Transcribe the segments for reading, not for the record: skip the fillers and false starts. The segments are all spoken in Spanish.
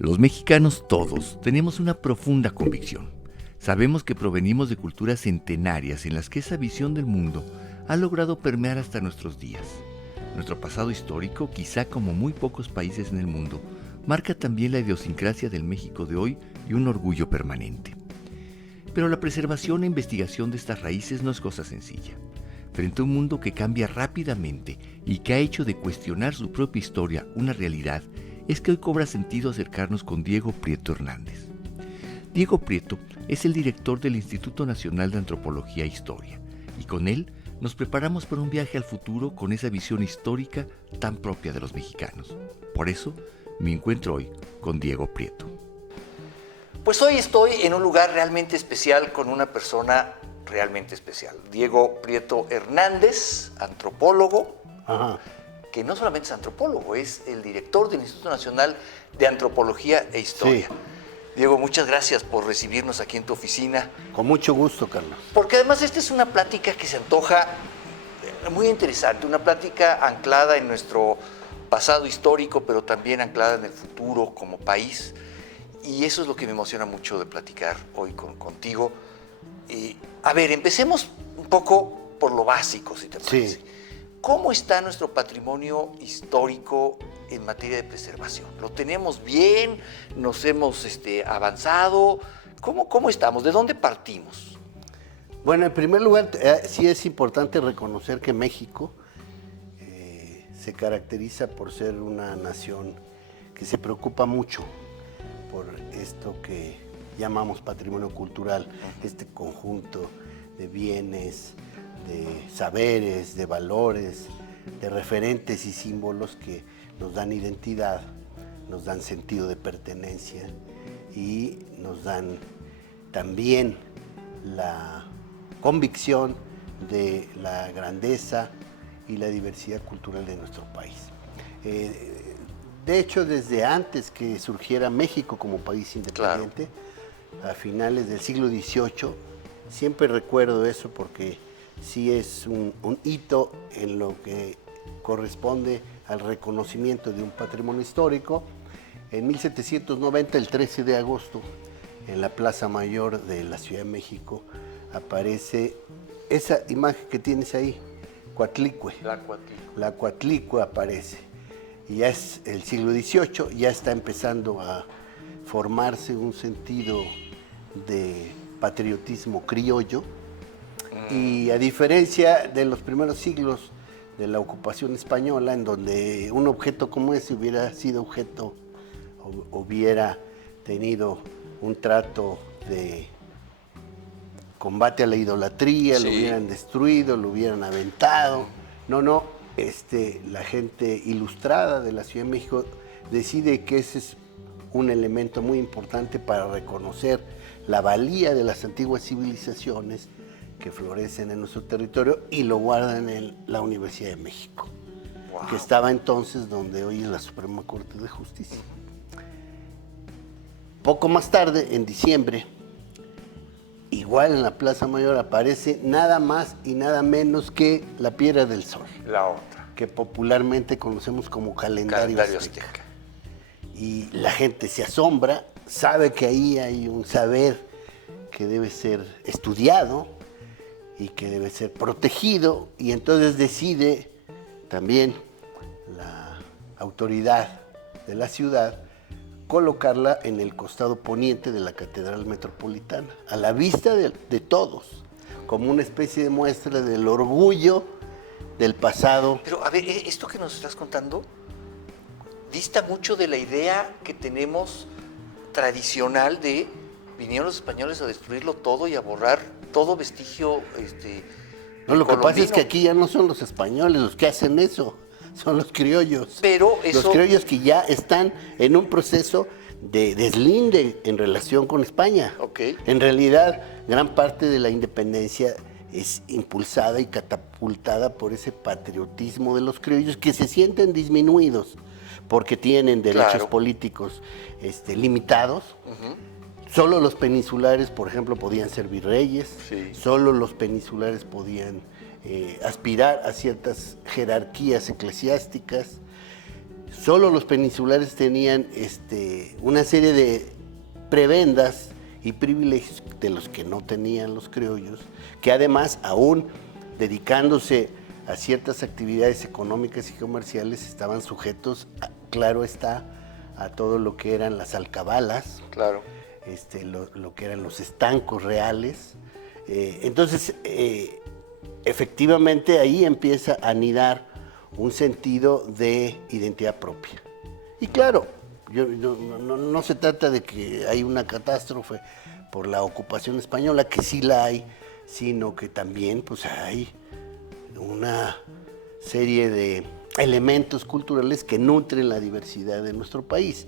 Los mexicanos todos tenemos una profunda convicción. Sabemos que provenimos de culturas centenarias en las que esa visión del mundo ha logrado permear hasta nuestros días. Nuestro pasado histórico, quizá como muy pocos países en el mundo, marca también la idiosincrasia del México de hoy y un orgullo permanente. Pero la preservación e investigación de estas raíces no es cosa sencilla. Frente a un mundo que cambia rápidamente y que ha hecho de cuestionar su propia historia una realidad, es que hoy cobra sentido acercarnos con Diego Prieto Hernández. Diego Prieto es el director del Instituto Nacional de Antropología e Historia, y con él nos preparamos para un viaje al futuro con esa visión histórica tan propia de los mexicanos. Por eso, me encuentro hoy con Diego Prieto. Pues hoy estoy en un lugar realmente especial con una persona realmente especial. Diego Prieto Hernández, antropólogo, que no solamente es antropólogo, es el director del Instituto Nacional de Antropología e Historia. Sí. Diego, muchas gracias por recibirnos aquí en tu oficina. Con mucho gusto, Carlos. Porque además esta es una plática que se antoja muy interesante, una plática anclada en nuestro pasado histórico, pero también anclada en el futuro como país. Y eso es lo que me emociona mucho de platicar hoy contigo. A ver, empecemos un poco por lo básico, si te parece. Sí. ¿Cómo está nuestro patrimonio histórico en materia de preservación? ¿Lo tenemos bien? ¿Nos hemos avanzado? ¿Cómo estamos? ¿De dónde partimos? Bueno, en primer lugar, sí es importante reconocer que México se caracteriza por ser una nación que se preocupa mucho por esto que llamamos patrimonio cultural, este conjunto de bienes, de saberes, de valores, de referentes y símbolos que nos dan identidad, nos dan sentido de pertenencia y nos dan también la convicción de la grandeza y la diversidad cultural de nuestro país. De hecho, desde antes que surgiera México como país independiente, claro, a finales del siglo XVIII, siempre recuerdo eso porque sí es un hito en lo que corresponde al reconocimiento de un patrimonio histórico. En 1790, el 13 de agosto, en la Plaza Mayor de la Ciudad de México, aparece esa imagen que tienes ahí, Coatlicue. La Coatlicue aparece. Y ya es el siglo XVIII, ya está empezando a formarse un sentido de patriotismo criollo. Y a diferencia de los primeros siglos de la ocupación española, en donde un objeto como ese hubiera sido objeto, o hubiera tenido un trato de combate a la idolatría, sí, lo hubieran destruido, lo hubieran aventado. No. La gente ilustrada de la Ciudad de México decide que ese es un elemento muy importante para reconocer la valía de las antiguas civilizaciones que florecen en nuestro territorio y lo guardan en la Universidad de México, wow, que estaba entonces donde hoy es la Suprema Corte de Justicia. Poco más tarde, en diciembre, igual en la Plaza Mayor aparece nada más y nada menos que la Piedra del Sol. La otra. Que popularmente conocemos como calendario azteca. Y la gente se asombra, sabe que ahí hay un saber que debe ser estudiado y que debe ser protegido, y entonces decide también la autoridad de la ciudad colocarla en el costado poniente de la Catedral Metropolitana, a la vista de todos, como una especie de muestra del orgullo del pasado. Pero a ver, esto que nos estás contando dista mucho de la idea que tenemos tradicional de vinieron los españoles a destruirlo todo y a borrar todo vestigio no, lo que pasa es que aquí ya no son los españoles los que hacen eso, son los criollos. Pero eso... Los criollos que ya están en un proceso de deslinde en relación con España. Okay. En realidad, gran parte de la independencia es impulsada y catapultada por ese patriotismo de los criollos que se sienten disminuidos porque tienen derechos, claro, políticos limitados. Solo los peninsulares, por ejemplo, podían ser virreyes, sí, solo los peninsulares podían aspirar a ciertas jerarquías eclesiásticas, Solo los peninsulares tenían una serie de prebendas y privilegios de los que no tenían los criollos, que además, aún dedicándose a ciertas actividades económicas y comerciales, estaban sujetos, claro está, a todo lo que eran las alcabalas, Claro. Lo que eran los estancos reales. Entonces, efectivamente ahí empieza a anidar un sentido de identidad propia. Y claro, no se trata de que hay una catástrofe por la ocupación española, que sí la hay, sino que también pues hay una serie de elementos culturales que nutren la diversidad de nuestro país.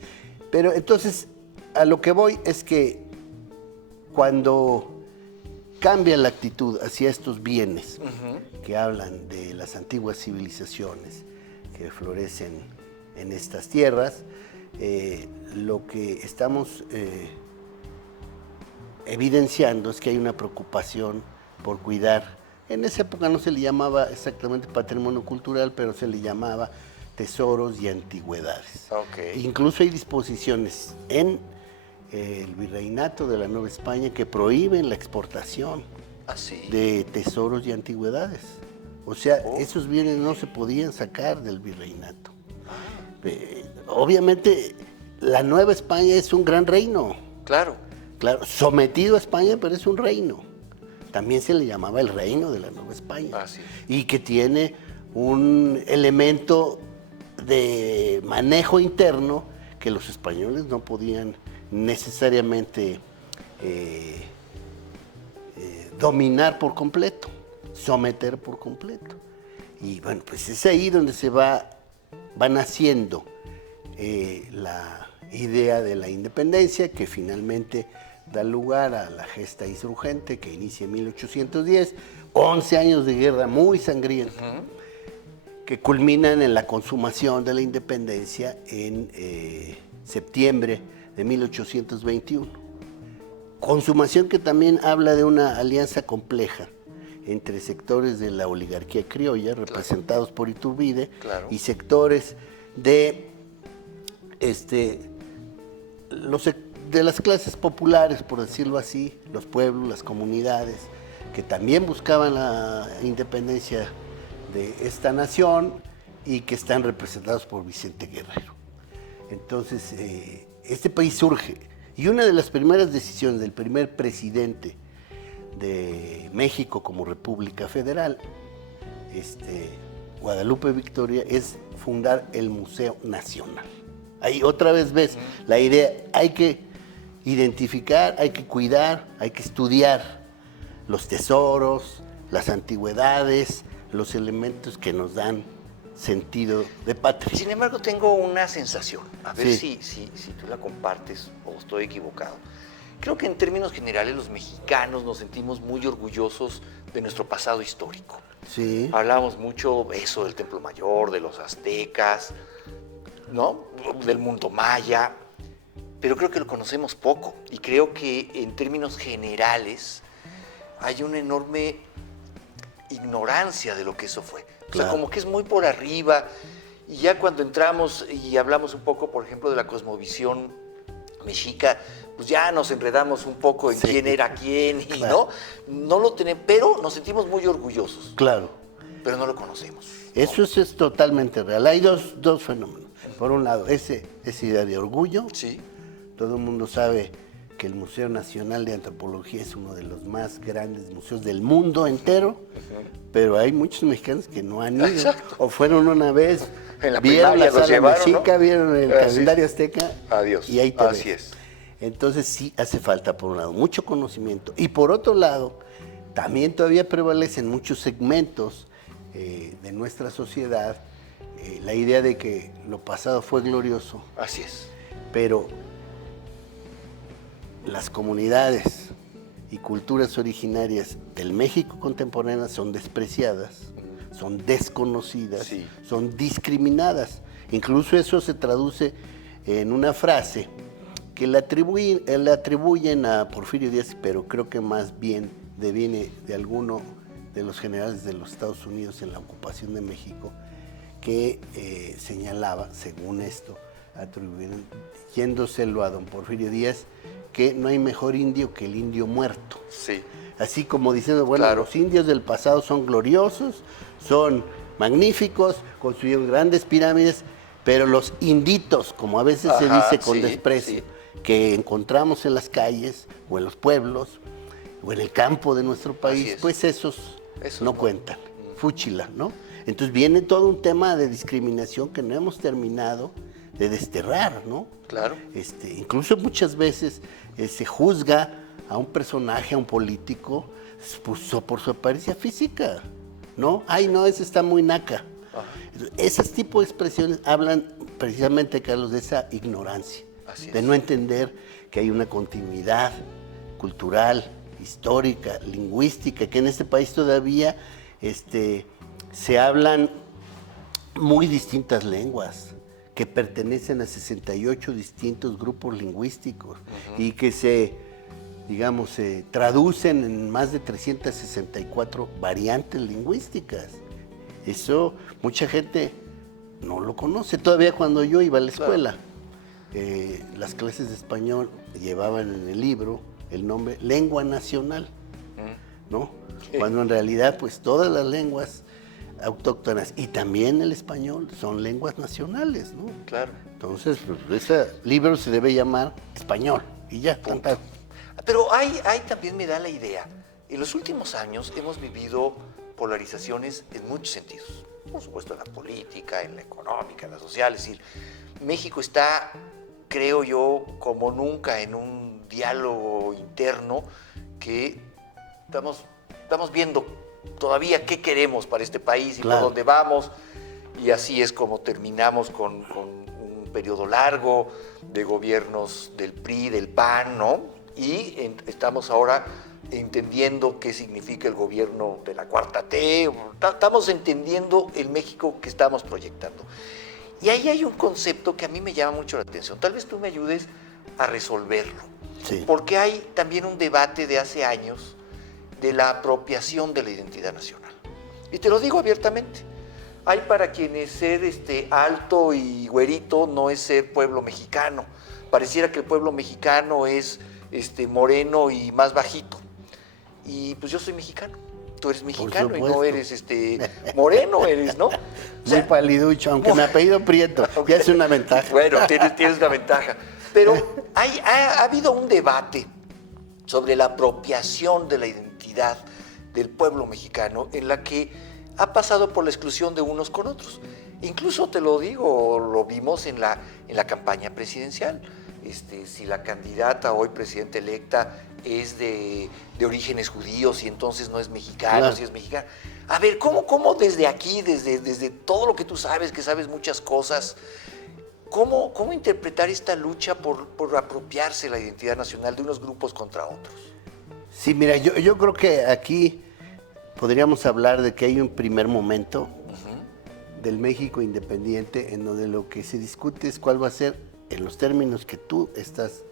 Pero entonces, a lo que voy es que cuando cambia la actitud hacia estos bienes que hablan de las antiguas civilizaciones que florecen en estas tierras, lo que estamos evidenciando es que hay una preocupación por cuidar. En esa época no se le llamaba exactamente patrimonio cultural, pero se le llamaba tesoros y antigüedades. Okay. Incluso hay disposiciones en el virreinato de la Nueva España que prohíben la exportación de tesoros y antigüedades. O sea, esos bienes no se podían sacar del virreinato. Obviamente, la Nueva España es un gran reino. Claro. Claro, sometido a España, pero es un reino. También se le llamaba el reino de la Nueva España. Y que tiene un elemento de manejo interno que los españoles no podían necesariamente dominar por completo, someter por completo. Y bueno, pues es ahí donde se va naciendo la idea de la independencia, que finalmente da lugar a la gesta insurgente que inicia en 1810, 11 años de guerra muy sangrienta, que culminan en la consumación de la independencia en septiembre de 1821. Consumación que también habla de una alianza compleja entre sectores de la oligarquía criolla, representados por Iturbide, y sectores de las clases populares, por decirlo así, los pueblos, las comunidades, que también buscaban la independencia de esta nación y que están representados por Vicente Guerrero. Entonces, este país surge, y una de las primeras decisiones del primer presidente de México como República Federal, Guadalupe Victoria, es fundar el Museo Nacional. Ahí otra vez ves la idea, hay que identificar, hay que cuidar, hay que estudiar los tesoros, las antigüedades, los elementos que nos dan sentido de patria. Sin embargo, tengo una sensación, a ver si tú la compartes o estoy equivocado. Creo que en términos generales los mexicanos nos sentimos muy orgullosos de nuestro pasado histórico. Sí. Hablamos mucho eso del Templo Mayor, de los aztecas, ¿no? Del mundo maya, pero creo que lo conocemos poco y creo que en términos generales hay una enorme ignorancia de lo que eso fue. O sea, como que es muy por arriba, y ya cuando entramos y hablamos un poco, por ejemplo, de la cosmovisión mexica, pues ya nos enredamos un poco en quién era quién, y no lo tenemos, pero nos sentimos muy orgullosos. Claro. Pero no lo conocemos. Eso es totalmente real. Hay dos fenómenos. Por un lado, esa idea de orgullo. Sí. Todo el mundo sabe que el Museo Nacional de Antropología es uno de los más grandes museos del mundo entero, pero hay muchos mexicanos que no han ido, o fueron una vez, en la vieron la sala llevaron, mexica, ¿no? Vieron el calendario azteca, adiós. Y ahí te Así ves. es. Entonces sí hace falta, por un lado, mucho conocimiento, y por otro lado, también todavía prevalecen muchos segmentos de nuestra sociedad la idea de que lo pasado fue glorioso. Así es. Pero las comunidades y culturas originarias del México contemporáneo son despreciadas, son desconocidas, son discriminadas. Incluso eso se traduce en una frase que le atribuyen a Porfirio Díaz, pero creo que más bien deviene de alguno de los generales de los Estados Unidos en la ocupación de México, que señalaba, según esto, atribuyéndoselo a don Porfirio Díaz, que no hay mejor indio que el indio muerto. Sí. Así como diciendo, bueno, Claro. los indios del pasado son gloriosos, son magníficos, construyeron grandes pirámides, pero los inditos, como a veces se Ajá, dice con sí, desprecio, sí. que encontramos en las calles o en los pueblos o en el campo de nuestro Así país, es. pues esos Esos no no. cuentan. Fúchila, ¿no? Entonces viene todo un tema de discriminación que no hemos terminado de desterrar, ¿no? Claro. Incluso muchas veces se juzga a un personaje, a un político, por su apariencia física, ¿no? Ay, no, ese está muy naca. Ajá. Esos tipos de expresiones hablan precisamente, Carlos, de esa ignorancia, Así es. de no entender que hay una continuidad cultural, histórica, lingüística, que en este país todavía se hablan muy distintas lenguas, que pertenecen a 68 distintos grupos lingüísticos y que se traducen en más de 364 variantes lingüísticas. Eso mucha gente no lo conoce. Todavía cuando yo iba a la escuela, las clases de español llevaban en el libro el nombre Lengua Nacional, ¿no? Cuando en realidad, pues todas las lenguas autóctonas y también el español son lenguas nacionales, ¿no? Claro. Entonces, pues, ese libro se debe llamar español y ya, tan, tan. Pero hay también me da la idea, en los últimos años hemos vivido polarizaciones en muchos sentidos. Por supuesto en la política, en la económica, en la social. Es decir, México está, creo yo, como nunca en un diálogo interno que estamos viendo todavía qué queremos para este país y Claro. por dónde vamos. Y así es como terminamos con un periodo largo de gobiernos del PRI, del PAN, ¿no? Y estamos ahora entendiendo qué significa el gobierno de la Cuarta T. Estamos entendiendo el México que estamos proyectando. Y ahí hay un concepto que a mí me llama mucho la atención. Tal vez tú me ayudes a resolverlo. Sí. Porque hay también un debate de hace años de la apropiación de la identidad nacional. Y te lo digo abiertamente. Hay para quienes ser alto y güerito no es ser pueblo mexicano. Pareciera que el pueblo mexicano es moreno y más bajito. Y pues yo soy mexicano. Tú eres mexicano y no supuesto. eres moreno, eres, ¿no? O Muy sea, paliducho, aunque mi apellido Prieto, ya es una ventaja. bueno, tienes una ventaja. Pero ha habido un debate sobre la apropiación de la identidad del pueblo mexicano en la que ha pasado por la exclusión de unos con otros. Incluso te lo digo, lo vimos en la campaña presidencial. Si la candidata hoy presidenta electa es de orígenes judíos y entonces no es mexicano, Claro. si es mexicana. A ver, ¿cómo desde aquí, desde todo lo que tú sabes, que sabes muchas cosas, cómo interpretar esta lucha por apropiarse la identidad nacional de unos grupos contra otros? Sí, mira, yo creo que aquí podríamos hablar de que hay un primer momento del México independiente en donde lo que se discute es cuál va a ser, en los términos que tú estás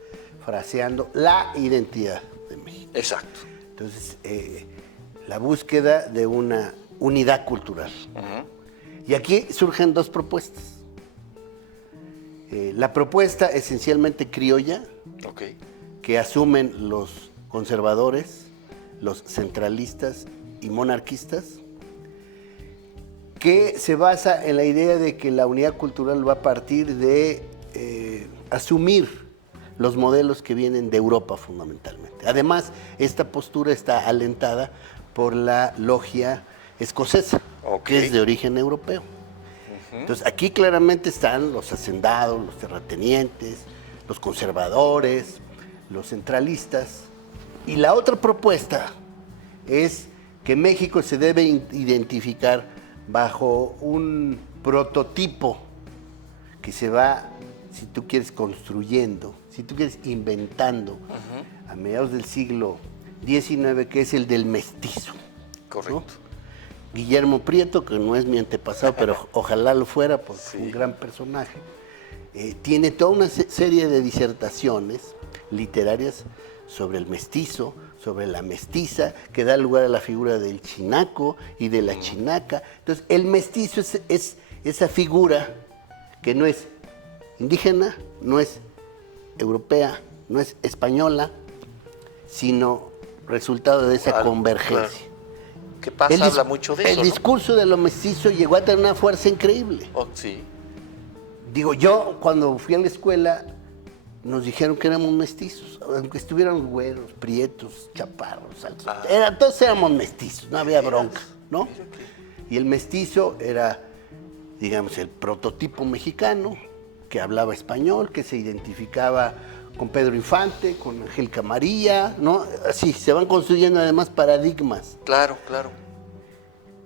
fraseando, la identidad de México. Exacto. Entonces, la búsqueda de una unidad cultural. Y aquí surgen dos propuestas. La propuesta esencialmente criolla, Ok. que asumen los conservadores, los centralistas y monarquistas, que se basa en la idea de que la unidad cultural va a partir de asumir los modelos que vienen de Europa fundamentalmente. Además, esta postura está alentada por la logia escocesa, Ok. que es de origen europeo. Entonces, aquí claramente están los hacendados, los terratenientes, los conservadores, los centralistas. Y la otra propuesta es que México se debe identificar bajo un prototipo que se va, si tú quieres, construyendo, si tú quieres, inventando a mediados del siglo XIX, que es el del mestizo. Correcto. ¿no? Guillermo Prieto, que no es mi antepasado, pero ojalá lo fuera, porque Sí. es un gran personaje, tiene toda una serie de disertaciones literarias sobre el mestizo, sobre la mestiza, que da lugar a la figura del chinaco y de la chinaca. Entonces, el mestizo es esa figura que no es indígena, no es europea, no es española, sino resultado de esa convergencia. Claro. ¿Qué pasa? Habla mucho de eso, El discurso de lo mestizo llegó a tener una fuerza increíble. Oh, sí. Digo, yo cuando fui a la escuela nos dijeron que éramos mestizos, aunque estuvieran güeros, prietos, chaparros, altos. Todos éramos mestizos, no había bronca, ¿no? Y el mestizo era, digamos, el prototipo mexicano que hablaba español, que se identificaba con Pedro Infante, con Angélica María, ¿no? Así, se van construyendo además paradigmas. Claro, claro.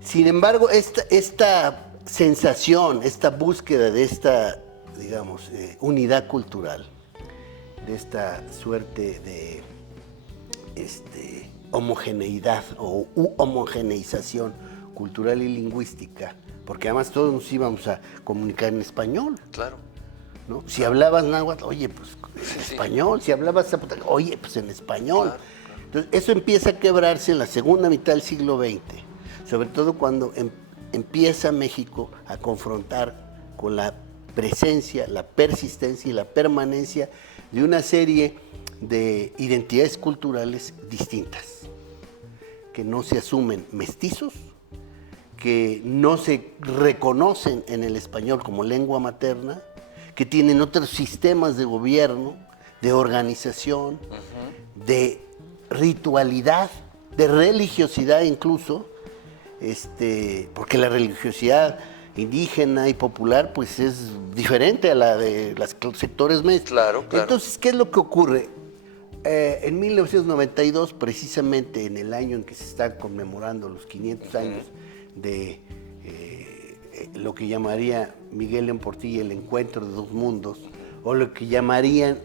Sin embargo, esta sensación, esta búsqueda de esta, digamos, unidad cultural, de esta suerte de homogeneidad o homogeneización cultural y lingüística, porque además todos nos íbamos a comunicar en español. Claro. ¿No? Si hablabas náhuatl, oye, pues en español. Si hablabas zapoteco, oye, pues en español. Claro. Entonces, eso empieza a quebrarse en la segunda mitad del siglo XX, sobre todo cuando empieza México a confrontar con la presencia, la persistencia y la permanencia de una serie de identidades culturales distintas, que no se asumen mestizos, que no se reconocen en el español como lengua materna, que tienen otros sistemas de gobierno, de organización, de ritualidad, de religiosidad incluso, porque la religiosidad indígena y popular pues es diferente a la de los sectores mestizos. Claro, claro. Entonces, ¿qué es lo que ocurre? En 1992, precisamente en el año en que se están conmemorando los 500 años de lo que llamaría Miguel León Portilla el encuentro de dos mundos, o lo que llamarían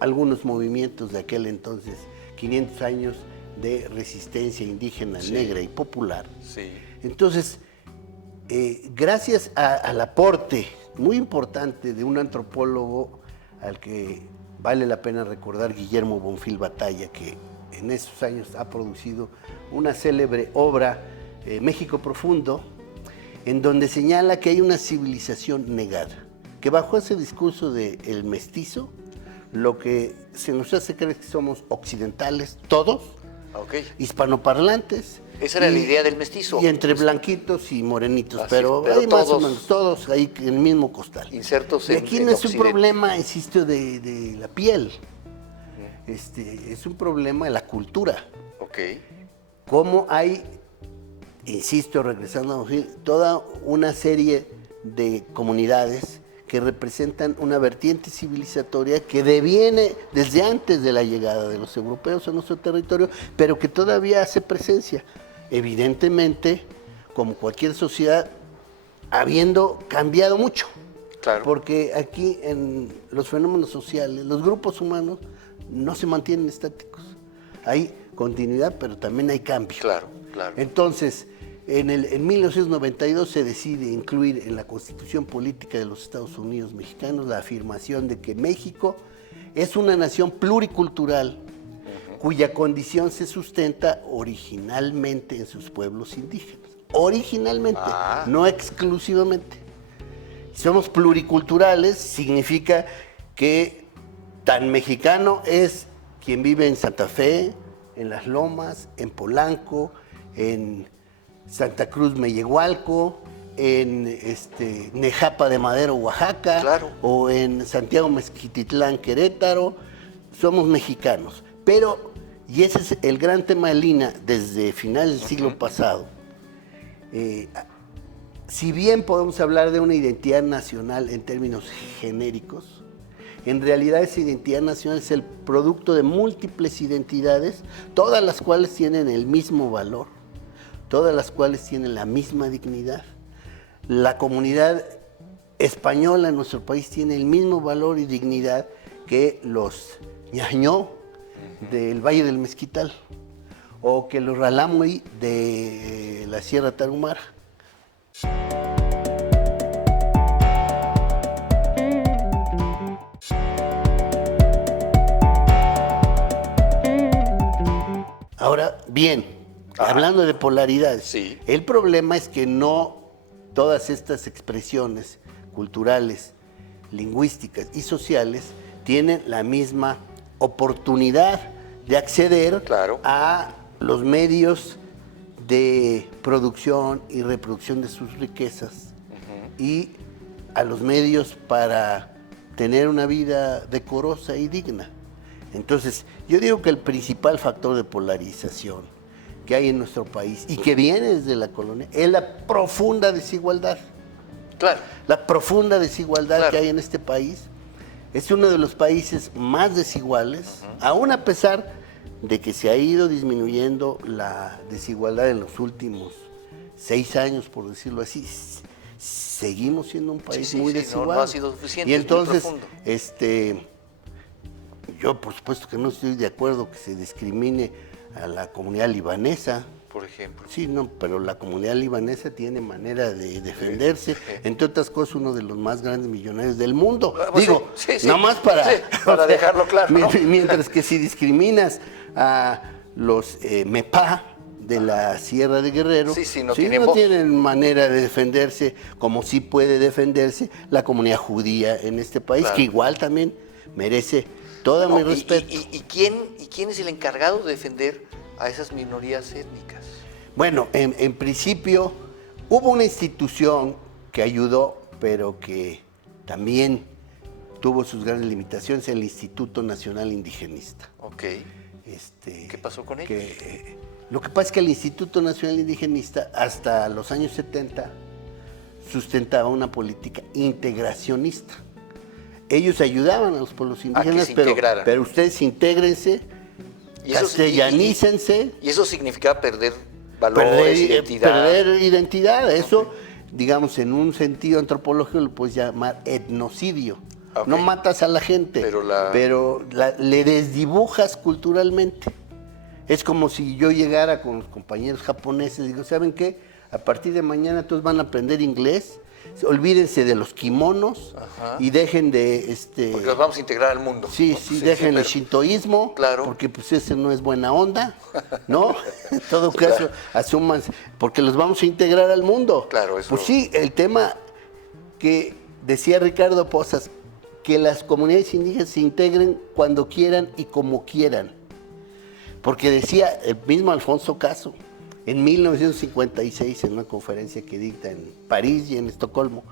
algunos movimientos de aquel entonces 500 años de resistencia indígena, negra y popular. Sí. Entonces, gracias al aporte muy importante de un antropólogo al que vale la pena recordar, Guillermo Bonfil Batalla, que en esos años ha producido una célebre obra, México Profundo, en donde señala que hay una civilización negada, que bajo ese discurso del mestizo, lo que se nos hace creer es que somos occidentales, todos, hispanoparlantes. Esa era la idea del mestizo. Y entre blanquitos y morenitos, pero hay más o menos todos ahí en el mismo costal. Insertos y aquí no es un problema, insisto, de la piel. Es un problema de la cultura. Ok. Cómo hay, insisto, regresando a Bonfil, toda una serie de comunidades que representan una vertiente civilizatoria que deviene desde antes de la llegada de los europeos a nuestro territorio, pero que todavía hace presencia. Evidentemente, como cualquier sociedad, habiendo cambiado mucho. Claro. Porque aquí en los fenómenos sociales, los grupos humanos no se mantienen estáticos. Hay continuidad, pero también hay cambio. Claro, claro. Entonces, en 1992 se decide incluir en la Constitución Política de los Estados Unidos Mexicanos la afirmación de que México es una nación pluricultural cuya condición se sustenta originalmente en sus pueblos indígenas. Originalmente, no exclusivamente. Somos pluriculturales, significa que tan mexicano es quien vive en Santa Fe, en Las Lomas, en Polanco, en Santa Cruz Mellehualco, en Nejapa de Madero, Oaxaca, claro, o en Santiago Mezquititlán, Querétaro. Somos mexicanos. Pero, y ese es el gran tema de Lina desde finales del siglo pasado, si bien podemos hablar de una identidad nacional en términos genéricos, en realidad esa identidad nacional es el producto de múltiples identidades, todas las cuales tienen el mismo valor, todas las cuales tienen la misma dignidad. La comunidad española en nuestro país tiene el mismo valor y dignidad que los ñañó del Valle del Mezquital o que los ralámuri de la Sierra Tarahumara. Ahora, bien, hablando de polaridades, sí, el problema es que no todas estas expresiones culturales, lingüísticas y sociales tienen la misma oportunidad de acceder a los medios de producción y reproducción de sus riquezas y a los medios para tener una vida decorosa y digna. Entonces, yo digo que el principal factor de polarización que hay en nuestro país y que viene desde la colonia es la profunda desigualdad. Claro. La profunda desigualdad que hay en este país. Es uno de los países más desiguales, aún a pesar de que se ha ido disminuyendo la desigualdad en los últimos 6 años, por decirlo así. Seguimos siendo un país muy desigual. No ha sido suficiente. Y entonces, yo por supuesto que no estoy de acuerdo que se discrimine a la comunidad libanesa. Por ejemplo. Sí, no, pero la comunidad libanesa tiene manera de defenderse. Entre otras cosas, uno de los más grandes millonarios del mundo. Pues digo, nada más para dejarlo claro, ¿no? Mientras que si discriminas a los MEPA de la Sierra de Guerrero, no tienen manera de defenderse, como sí puede defenderse la comunidad judía en este país, que igual también merece todo mi respeto. ¿Y quién es el encargado de defender a esas minorías étnicas? Bueno, en principio hubo una institución que ayudó, pero que también tuvo sus grandes limitaciones, el Instituto Nacional Indigenista. Ok. ¿Qué pasó con ellos? Lo que pasa es que el Instituto Nacional Indigenista hasta los años 70 sustentaba una política integracionista. Ellos ayudaban a los pueblos indígenas, pero ustedes intégrense, castellanícense. Y eso significaba perder valores, identidad. Perder identidad. Eso, digamos, en un sentido antropológico lo puedes llamar etnocidio. No matas a la gente, pero le desdibujas culturalmente. Es como si yo llegara con los compañeros japoneses y digo, ¿saben qué? A partir de mañana todos van a aprender inglés. Olvídense de los kimonos y dejen de... porque los vamos a integrar al mundo. Sí, dejen el shintoísmo, porque pues ese no es buena onda, ¿no? En todo caso, asuman, porque los vamos a integrar al mundo. Claro, eso. Pues sí, el tema que decía Ricardo Posas, que las comunidades indígenas se integren cuando quieran y como quieran. Porque decía el mismo Alfonso Caso, en 1956, en una conferencia que dicta en París y en Estocolmo,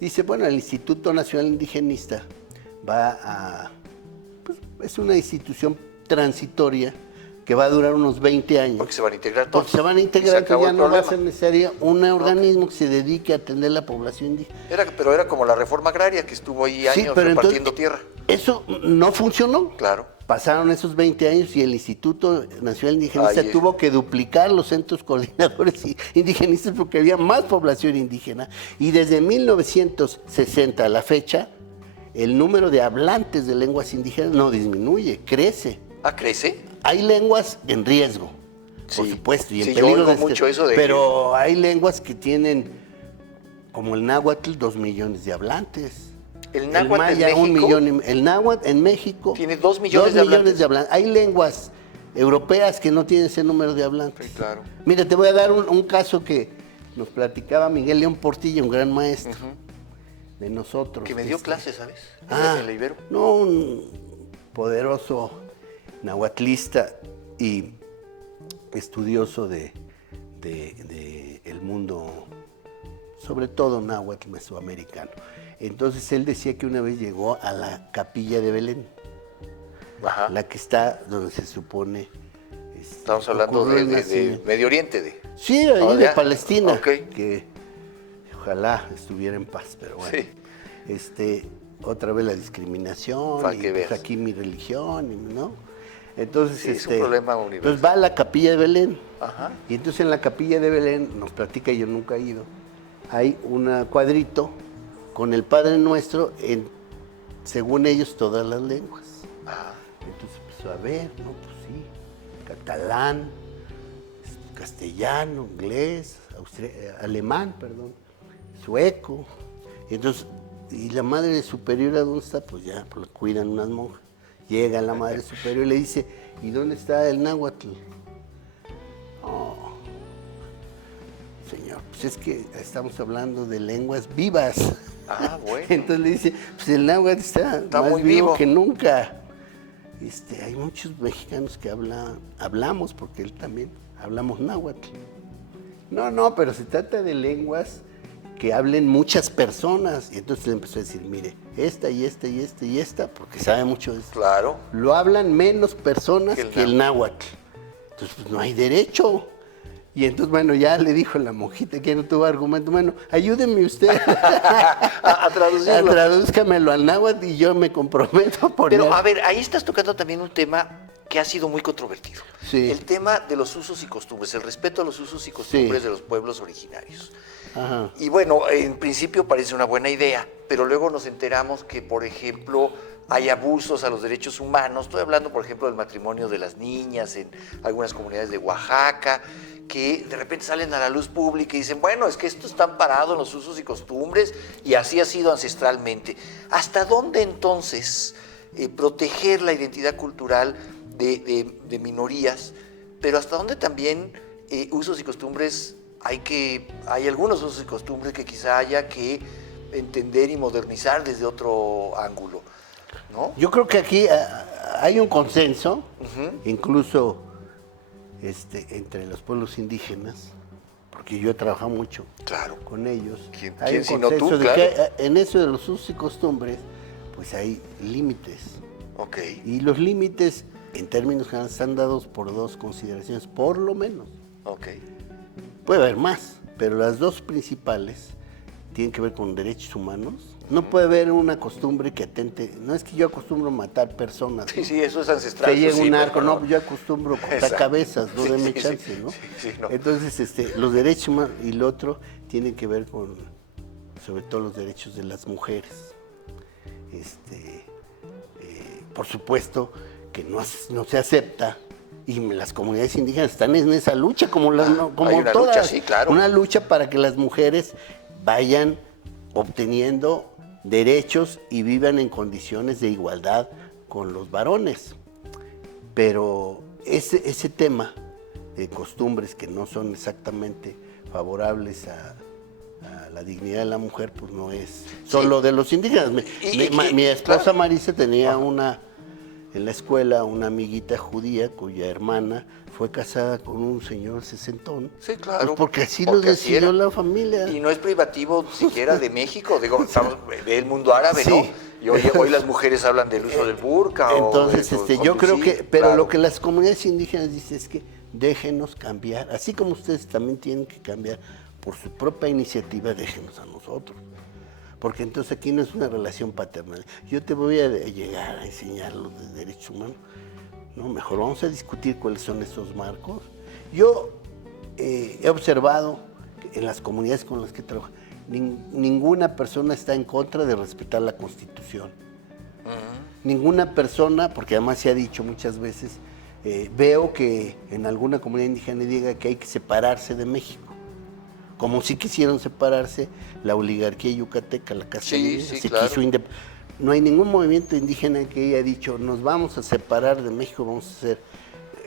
dice, bueno, el Instituto Nacional Indigenista es una institución transitoria que va a durar unos 20 años. Porque se van a integrar todos. Porque se van a integrar, entonces ya no va a ser necesario un organismo que se dedique a atender la población indígena. Pero era como la reforma agraria que estuvo ahí años repartiendo tierra. Eso no funcionó. Claro. Pasaron esos 20 años y el Instituto Nacional Indigenista tuvo que duplicar los centros coordinadores indigenistas porque había más población indígena. Y desde 1960 a la fecha, el número de hablantes de lenguas indígenas no disminuye, crece. ¿Crece? Hay lenguas en riesgo, por supuesto, y en peligro yo oigo mucho eso de pero hay lenguas que tienen, como el náhuatl, 2 millones de hablantes. El náhuatl maya, en México. 1 millón. El náhuatl en México. Tiene 2 millones de hablantes. Hay lenguas europeas que no tienen ese número de hablantes. Sí, claro. Mira, te voy a dar un caso que nos platicaba Miguel León Portilla, un gran maestro de nosotros. Que me dio clases, ¿sabes? En la Ibero. No, un poderoso nahuatlista y estudioso de el mundo, sobre todo náhuatl mesoamericano. Entonces él decía que una vez llegó a la capilla de Belén, la que está donde se supone... Estamos hablando de Medio Oriente. Sí, ahí de Palestina, que ojalá estuviera en paz, pero bueno. Sí. Otra vez la discriminación, y pues aquí mi religión, ¿no? Entonces, es un problema universal. Entonces va a la capilla de Belén, y entonces en la capilla de Belén, nos platica, yo nunca he ido, hay un cuadrito con el Padre Nuestro en, según ellos, todas las lenguas. Entonces empezó a ver, ¿no? Pues sí, catalán, castellano, inglés, alemán, sueco. Entonces, ¿y la Madre Superiora dónde está? Pues ya, pues la cuidan unas monjas. Llega la Madre Superior y le dice, ¿y dónde está el náhuatl? Oh, señor, pues es que estamos hablando de lenguas vivas. Ah, bueno. Entonces le dice, pues el náhuatl está más muy vivo vivo que nunca. Hay muchos mexicanos que hablamos, porque él también, hablamos náhuatl. No, pero se trata de lenguas que hablen muchas personas. Y entonces le empezó a decir, mire, esta y esta y esta y esta, porque sabe mucho de esto. Claro. Lo hablan menos personas que el náhuatl. Entonces, pues no hay derecho. Y entonces, bueno, ya le dijo la monjita que no tuvo argumento, bueno, ayúdeme usted a traducirlo. Tradúzcamelo al náhuatl y yo me comprometo a poner. Pero a ver, ahí estás tocando también un tema que ha sido muy controvertido. Sí. El tema de los usos y costumbres, el respeto a los usos y costumbres Sí. de los pueblos originarios. Ajá. Y bueno, en principio parece una buena idea, pero luego nos enteramos que, por ejemplo, hay abusos a los derechos humanos. Estoy hablando, por ejemplo, del matrimonio de las niñas en algunas comunidades de Oaxaca, que de repente salen a la luz pública y dicen, bueno, es que esto está amparado en los usos y costumbres y así ha sido ancestralmente. ¿Hasta dónde entonces proteger la identidad cultural de minorías, pero hasta dónde también usos y costumbres hay algunos usos y costumbres que quizá haya que entender y modernizar desde otro ángulo, ¿no? Yo creo que aquí hay un consenso, incluso entre los pueblos indígenas, porque yo he trabajado mucho Claro. con ellos. ¿Quién Hay un si no consenso tú? de Claro. que en eso de los usos y costumbres, pues hay límites. Ok. Y los límites, en términos generales, están dados por dos consideraciones, por lo menos. Ok. Puede haber más, pero las dos principales tienen que ver con derechos humanos. No puede haber una costumbre que atente. No es que yo acostumbro matar personas. Sí, ¿no? sí, eso es ancestral. Que llegue pues sí, un arco, no, yo acostumbro cortar Exacto. cabezas, no Sí, denme sí, chance, sí, ¿no? sí, no. Entonces, los derechos humanos y lo otro tienen que ver con, sobre todo, los derechos de las mujeres. Por supuesto que no se acepta, y las comunidades indígenas están en esa lucha, como hay una todas. lucha, sí, claro. Una lucha para que las mujeres vayan obteniendo derechos y vivan en condiciones de igualdad con los varones. Pero ese tema de costumbres que no son exactamente favorables a la dignidad de la mujer, pues no es solo de los indígenas. Mi esposa claro. Marisa tenía en la escuela una amiguita judía cuya hermana fue casada con un señor sesentón. Sí, claro. Pues porque así Porque lo así decidió era. la familia. Y no es privativo siquiera de México, digo, estamos del mundo árabe, Sí. ¿no? Y hoy las mujeres hablan del uso del burka. Entonces, o de yo creo conducir, que, pero claro. lo que las comunidades indígenas dicen es que déjenos cambiar, así como ustedes también tienen que cambiar por su propia iniciativa, déjenos a nosotros. Porque entonces aquí no es una relación paternal. Yo te voy a llegar a enseñar los de derechos humanos. No, mejor vamos a discutir cuáles son esos marcos. Yo he observado que en las comunidades con las que trabajo, ninguna persona está en contra de respetar la Constitución. Ninguna persona, porque además se ha dicho muchas veces, veo que en alguna comunidad indígena diga que hay que separarse de México. Como si quisieron separarse la oligarquía yucateca, la Casa Sí, Indígena, sí, se claro. quiso no hay ningún movimiento indígena que haya dicho, nos vamos a separar de México, vamos a ser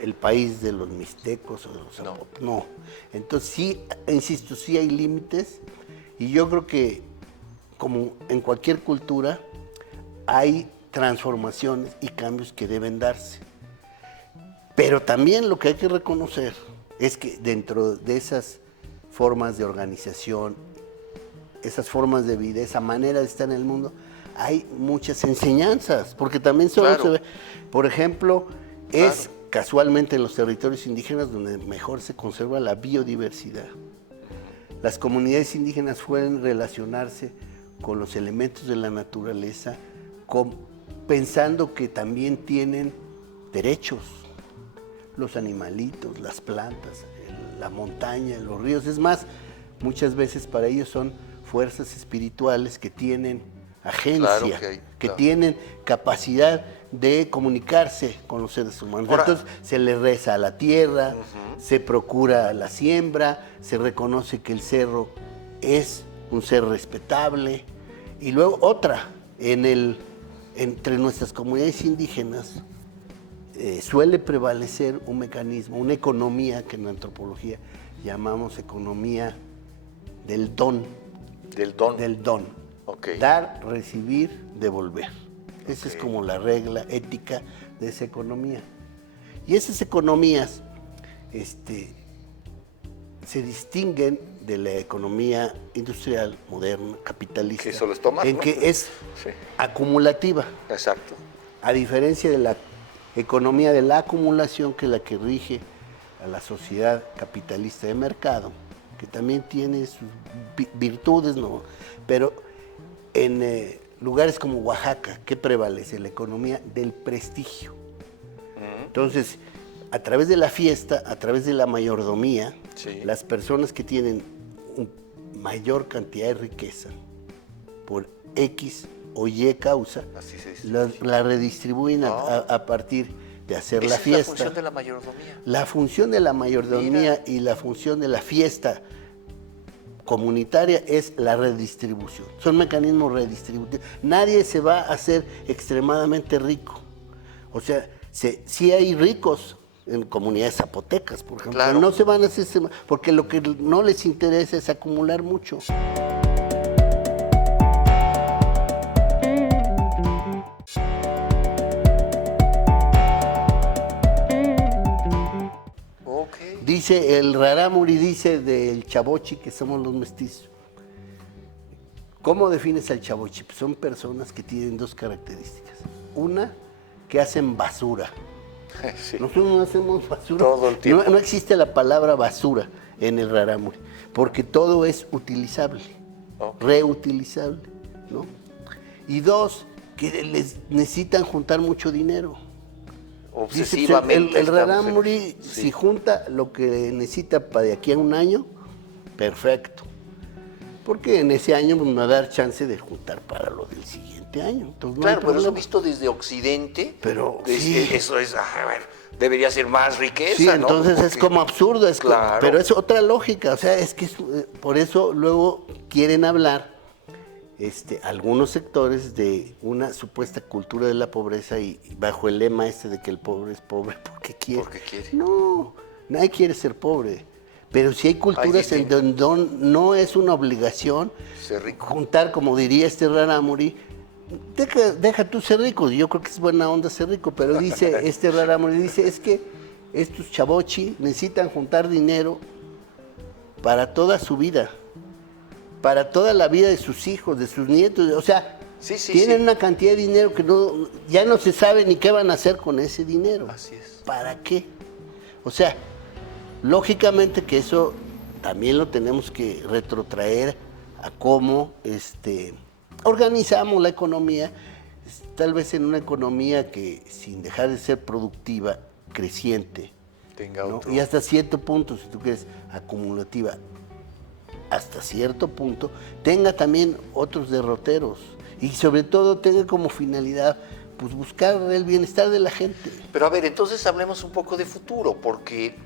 el país de los mixtecos o de los zapotes. No. Entonces sí, insisto, sí hay límites, y yo creo que, como en cualquier cultura, hay transformaciones y cambios que deben darse. Pero también lo que hay que reconocer es que dentro de esas formas de organización, esas formas de vida, esa manera de estar en el mundo, hay muchas enseñanzas, porque también solo Claro. se ve, por ejemplo, Claro. es casualmente en los territorios indígenas donde mejor se conserva la biodiversidad. Las comunidades indígenas pueden relacionarse con los elementos de la naturaleza, pensando que también tienen derechos, los animalitos, las plantas, la montaña, los ríos. Es más, muchas veces para ellos son fuerzas espirituales que tienen agencia, Claro, que tienen capacidad de comunicarse con los seres humanos. Ahora, entonces se le reza a la tierra, se procura la siembra, se reconoce que el cerro es un ser respetable. Y luego otra, entre nuestras comunidades indígenas suele prevalecer un mecanismo, una economía que en antropología llamamos economía del don. Del don. Del don. Okay. Dar, recibir, devolver. Esa es Ok. como la regla ética de esa economía. Y esas economías se distinguen de la economía industrial, moderna, capitalista. Que solo es tomar, en ¿no? que es Sí. acumulativa. Exacto. A diferencia de la economía de la acumulación, que es la que rige a la sociedad capitalista de mercado, que también tiene sus virtudes, ¿no? Pero en lugares como Oaxaca, ¿qué prevalece? La economía del prestigio. Entonces, a través de la fiesta, a través de la mayordomía, Sí. las personas que tienen mayor cantidad de riqueza por X o Y causa, Así se dice. la redistribuyen a partir de hacer Esa la fiesta. es la función de la mayordomía. La función de la mayordomía y la función de la fiesta comunitaria es la redistribución. Son mecanismos redistributivos. Nadie se va a hacer extremadamente rico. O sea, sí hay ricos en comunidades zapotecas, por ejemplo. Claro. No se van a hacer, porque lo que no les interesa es acumular mucho. Ok. Dice el Rarámuri, dice del Chavochi que somos los mestizos. ¿Cómo defines al Chavochi? Pues son personas que tienen dos características. Una, que hacen basura. Sí. Nosotros no hacemos basura. Todo el tiempo. No existe la palabra basura en el Rarámuri, porque todo es utilizable, Ok. reutilizable, ¿no? Y dos, que les necesitan juntar mucho dinero. Dice, Obsesivamente. el estamos en- Rarámuri, Sí. si junta lo que necesita para de aquí a un año, perfecto. Porque en ese año pues, me va a dar chance de juntar para lo del siguiente año. Entonces, no hay Claro, pero eso problema. visto desde Occidente, Pero, es- sí. eso es, a ver, debería ser más riqueza, Sí, ¿no? entonces es Porque- como absurdo, Claro. pero es otra lógica, o sea, es que por eso luego quieren hablar algunos sectores de una supuesta cultura de la pobreza y bajo el lema de que el pobre es pobre porque quiere. Porque quiere. No, nadie quiere ser pobre, pero si hay culturas en distinto. donde no es una obligación Ser rico. juntar, como diría Rarámuri, deja tú ser rico, yo creo que es buena onda ser rico, pero dice Rarámuri, dice, es que estos chavochi necesitan juntar dinero para toda su vida, para toda la vida de sus hijos, de sus nietos, o sea, Sí, sí, tienen sí. una cantidad de dinero que ya no se sabe ni qué van a hacer con ese dinero. Así es. ¿Para qué? O sea, lógicamente que eso también lo tenemos que retrotraer a cómo organizamos la economía, tal vez en una economía que sin dejar de ser productiva, creciente, Tenga ¿no? otro. Y hasta cierto punto, si tú quieres, acumulativa, hasta cierto punto, tenga también otros derroteros y sobre todo tenga como finalidad pues buscar el bienestar de la gente. Pero a ver, entonces hablemos un poco de futuro, porque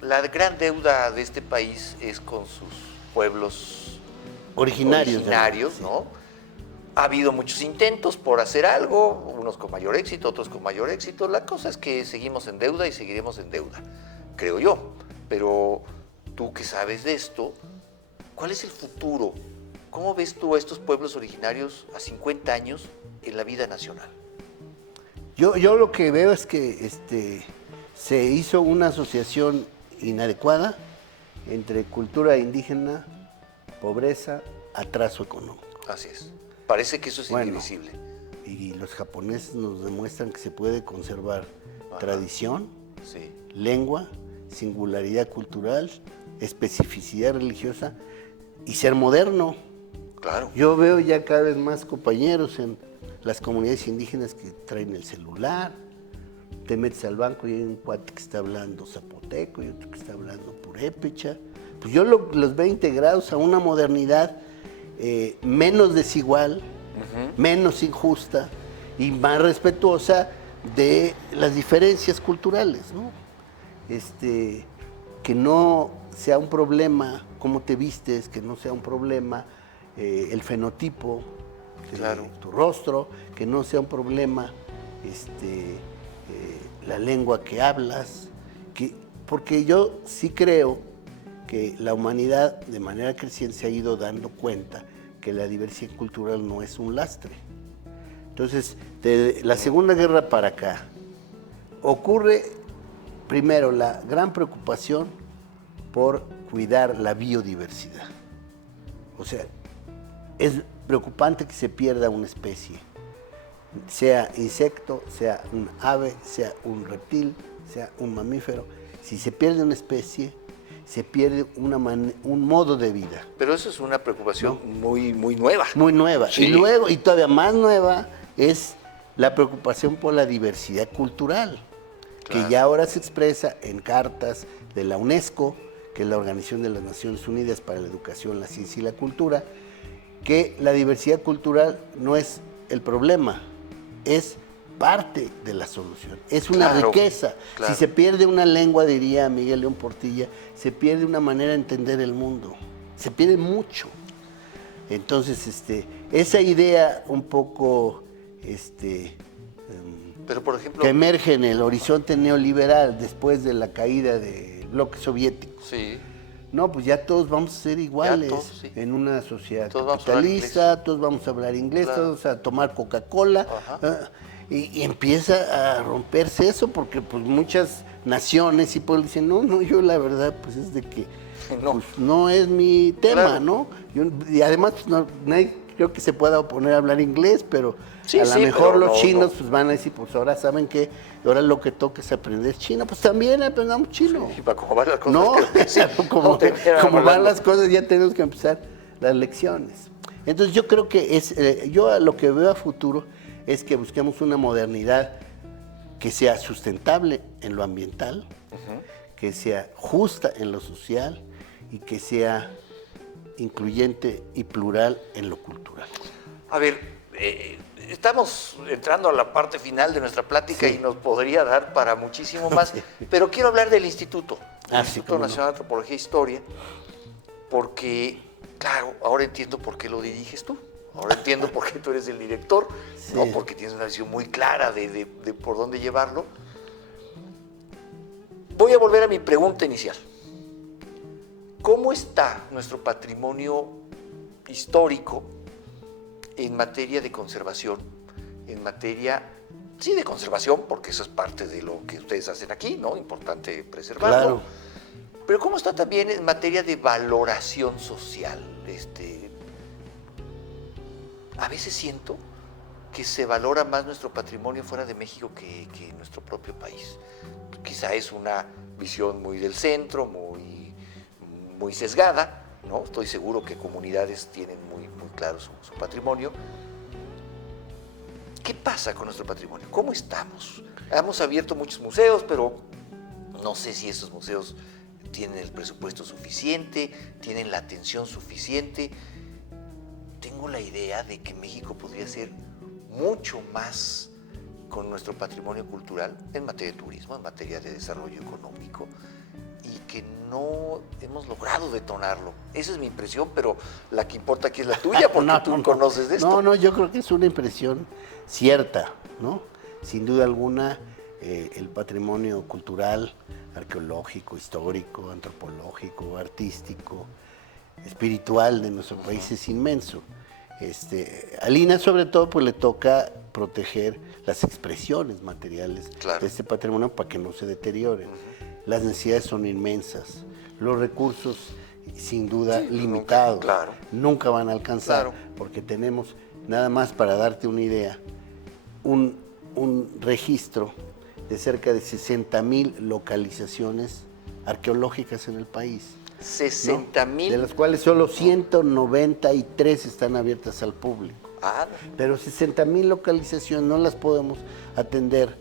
la gran deuda de este país es con sus pueblos Originarios, ¿no? Ha habido muchos intentos por hacer algo, unos con mayor éxito, otros con mayor éxito. La cosa es que seguimos en deuda y seguiremos en deuda, creo yo. Pero tú que sabes de esto, ¿cuál es el futuro? ¿Cómo ves tú a estos pueblos originarios a 50 años en la vida nacional? Yo lo que veo es que se hizo una asociación inadecuada entre cultura indígena, pobreza, atraso económico. Así es. Parece que eso es Bueno. indivisible. Y los japoneses nos demuestran que se puede conservar Ajá. tradición, Sí. lengua, singularidad cultural, especificidad religiosa y ser moderno. Claro. Yo veo ya cada vez más compañeros en las comunidades indígenas que traen el celular, te metes al banco y hay un cuate que está hablando zapoteco y otro que está hablando purépecha. Pues yo los veo integrados a una modernidad menos desigual, menos injusta y más respetuosa de las diferencias culturales, ¿no? Que no sea un problema cómo te vistes, que no sea un problema el fenotipo de Claro. tu rostro, que no sea un problema la lengua que hablas, porque yo sí creo que la humanidad de manera creciente se ha ido dando cuenta que la diversidad cultural no es un lastre. Entonces, de la Segunda Guerra para acá, ocurre primero la gran preocupación por cuidar la biodiversidad. O sea, es preocupante que se pierda una especie, sea insecto, sea un ave, sea un reptil, sea un mamífero. Si se pierde una especie, se pierde un modo de vida. Pero eso es una preocupación muy nueva. Muy nueva. Sí. Y luego, y todavía más nueva, es la preocupación por la diversidad cultural, que ya ahora se expresa en cartas de la UNESCO, que es la Organización de las Naciones Unidas para la Educación, la Ciencia y la Cultura, que la diversidad cultural no es el problema, es parte de la solución, es una riqueza. Claro. Si se pierde una lengua, diría Miguel León Portilla, se pierde una manera de entender el mundo, se pierde mucho. Entonces, esa idea un poco pero por ejemplo, que emerge en el horizonte neoliberal después de la caída del bloque soviético. sí, No, pues ya todos vamos a ser iguales todos, sí. en una sociedad Todos vamos a hablar capitalista, todos vamos a hablar inglés, Claro. todos vamos a tomar Coca-Cola. Y empieza a romperse eso porque pues muchas naciones y pueblos dicen, no, yo la verdad pues es de que No. pues, no es mi tema, Claro. ¿no? Y además pues, nadie creo que se pueda oponer a hablar inglés, pero Sí, a lo sí, mejor pero los no, chinos no. pues van a decir, pues ahora saben que ahora lo que toca es aprender chino, pues también aprendamos chino. y para cómo van las cosas, No, creo que sí, como no terminamos van hablando. las cosas ya tenemos que empezar las lecciones. Entonces yo creo que yo a lo que veo a futuro es que busquemos una modernidad que sea sustentable en lo ambiental, que sea justa en lo social y que sea incluyente y plural en lo cultural. A ver, estamos entrando a la parte final de nuestra plática y nos podría dar para muchísimo más, pero quiero hablar del instituto, el Instituto cómo no. Nacional de Antropología e Historia, porque, claro, ahora entiendo por qué lo diriges tú. Ahora entiendo por qué tú eres el director, ¿no? Porque tienes una visión muy clara de por dónde llevarlo. Voy a volver a mi pregunta inicial. ¿Cómo está nuestro patrimonio histórico en materia de conservación? En materia, sí, de conservación, porque eso es parte de lo que ustedes hacen aquí, ¿no? Importante preservarlo. Claro. Pero ¿cómo está también en materia de valoración social? A veces siento que se valora más nuestro patrimonio fuera de México que en nuestro propio país. Quizá es una visión muy del centro, muy sesgada, ¿no? Estoy seguro que comunidades tienen muy claro su patrimonio. ¿Qué pasa con nuestro patrimonio? ¿Cómo estamos? Hemos abierto muchos museos, pero no sé si esos museos tienen el presupuesto suficiente, tienen la atención suficiente. Tengo la idea de que México podría ser mucho más con nuestro patrimonio cultural en materia de turismo, en materia de desarrollo económico, y que no hemos logrado detonarlo. Esa es mi impresión, pero la que importa aquí es la tuya, porque tú conoces de esto. No, yo creo que es una impresión cierta, ¿no? Sin duda alguna, el patrimonio cultural, arqueológico, histórico, antropológico, artístico, espiritual de nuestro país es inmenso. A Lina sobre todo pues le toca proteger las expresiones materiales de este patrimonio para que no se deterioren. Las necesidades son inmensas, los recursos sin duda limitados, nunca van a alcanzar, porque tenemos, nada más para darte una idea, un registro de cerca de 60,000 localizaciones arqueológicas en el país. 60,000. De las cuales solo 193 están abiertas al público. Pero 60,000 localizaciones no las podemos atender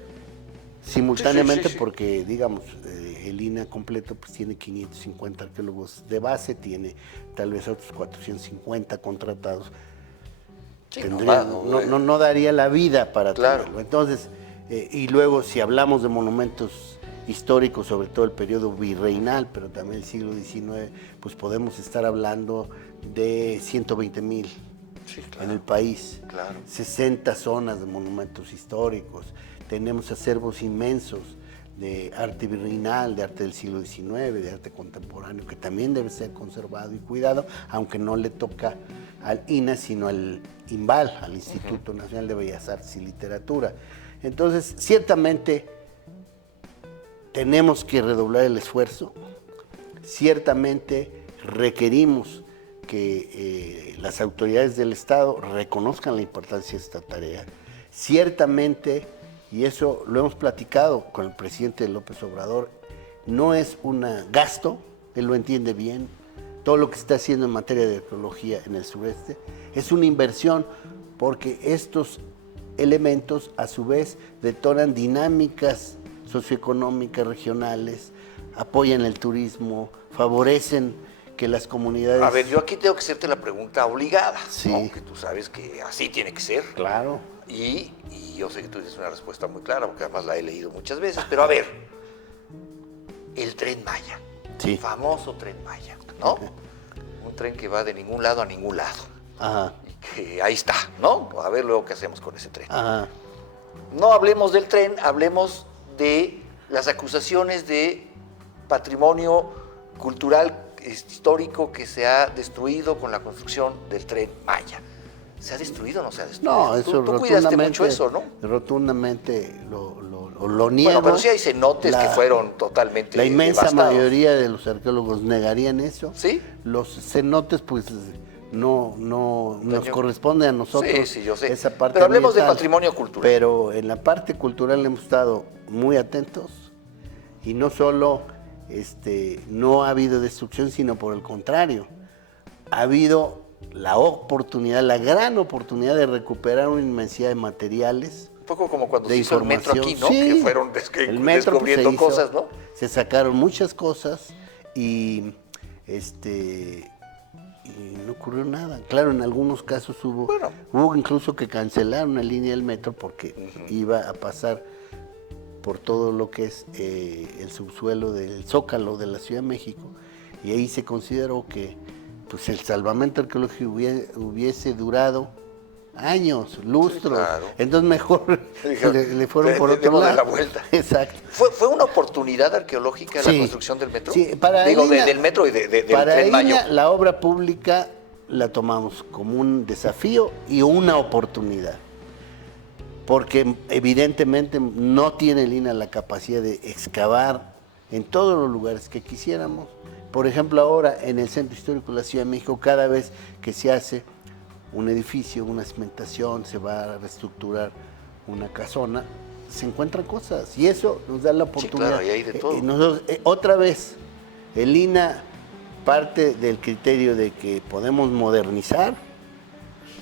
simultáneamente porque, digamos, el INAH completo pues tiene 550 arqueólogos de base, tiene tal vez otros 450 contratados. No daría la vida para tenerlo. Entonces, y luego si hablamos de monumentos históricos, sobre todo el periodo virreinal, pero también el siglo XIX, pues podemos estar hablando de 120,000 en el país, 60 zonas de monumentos históricos, tenemos acervos inmensos de arte virreinal, de arte del siglo XIX, de arte contemporáneo, que también debe ser conservado y cuidado, aunque no le toca al INA, sino al INVAL, al Instituto Nacional de Bellas Artes y Literatura. Entonces, ciertamente tenemos que redoblar el esfuerzo, ciertamente requerimos que las autoridades del Estado reconozcan la importancia de esta tarea, ciertamente, y eso lo hemos platicado con el presidente López Obrador, no es un gasto, él lo entiende bien, todo lo que se está haciendo en materia de arqueología en el sureste es una inversión, porque estos elementos a su vez detonan dinámicas socioeconómicas regionales, apoyan el turismo, favorecen que las comunidades... A ver, yo aquí tengo que hacerte la pregunta obligada, sí, ¿no? Que tú sabes que así tiene que ser. Claro. Y yo sé que tú tienes una respuesta muy clara, porque además la he leído muchas veces, pero a ver, el Tren Maya, Sí. famoso Tren Maya, ¿no? Un tren que va de ningún lado a ningún lado. Ajá. Y que ahí está, ¿no? A ver luego qué hacemos con ese tren. Ajá. No hablemos del tren, hablemos de las acusaciones de patrimonio cultural histórico que se ha destruido con la construcción del Tren Maya. ¿Se ha destruido o no se ha destruido? No, eso tú cuidaste mucho eso, ¿no? Rotundamente lo niego. Bueno, pero sí hay cenotes que fueron totalmente La inmensa devastados. mayoría de los arqueólogos negarían eso. ¿Sí? Los cenotes, pues, no nos corresponde a nosotros. Sí, sí, yo sé. Esa parte Pero hablemos de ambiental. patrimonio cultural. Pero en la parte cultural hemos estado muy atentos y no solo no ha habido destrucción, sino por el contrario, ha habido la oportunidad, la gran oportunidad de recuperar una inmensidad de materiales. Un poco como cuando de se hizo el metro aquí, ¿no? Sí, Que fueron el metro, pues, descubriendo se hizo, cosas, ¿no? Se sacaron muchas cosas y no ocurrió nada. Claro, en algunos casos hubo incluso que cancelar una línea del metro porque iba a pasar por todo lo que es el subsuelo del Zócalo de la Ciudad de México, y ahí se consideró que pues el salvamento arqueológico hubiese durado años, lustros. Sí, claro. Entonces mejor le fueron por otro lado. De la vuelta. Exacto. ¿Fue una oportunidad arqueológica la construcción del metro? Sí, del metro y del Tren Maya. La obra pública la tomamos como un desafío y una oportunidad, porque evidentemente no tiene el INA la capacidad de excavar en todos los lugares que quisiéramos. Por ejemplo, ahora en el Centro Histórico de la Ciudad de México, cada vez que se hace un edificio, una cimentación, se va a reestructurar una casona, se encuentran cosas y eso nos da la oportunidad. Sí, claro, y hay de todo. Nosotros, otra vez, el INA parte del criterio de que podemos modernizar,